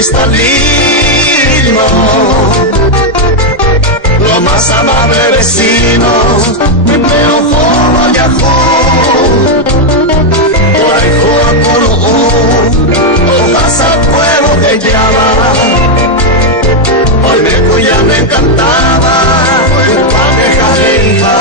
cristalino, lo más amable vecino, mi pleno joven Yahoo, por ahí joa con hojas al fuego de llama, hoy me cuya me encantaba, tu pareja de hija.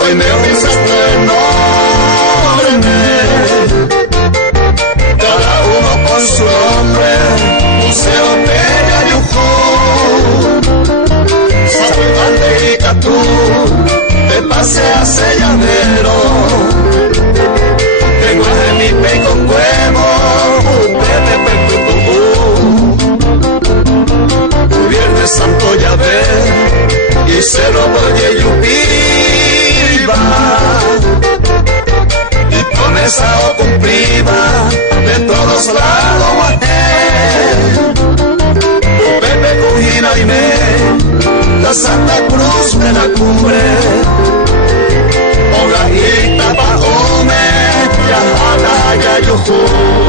Hoy me pensaste enorme, cada uno con su nombre, Museo Peña Yujú, Salvante y Catú, te pasé a Selladero, tengo de mi pe con huevo, Viernes Santo Yahvé, y Cerro Boye Yupiba, y con esa cumpliba de todos lados guaté, Pepe Cujina y me, la Santa Cruz de la cumbre, Ogajita Pahome, Yajana Yayujú.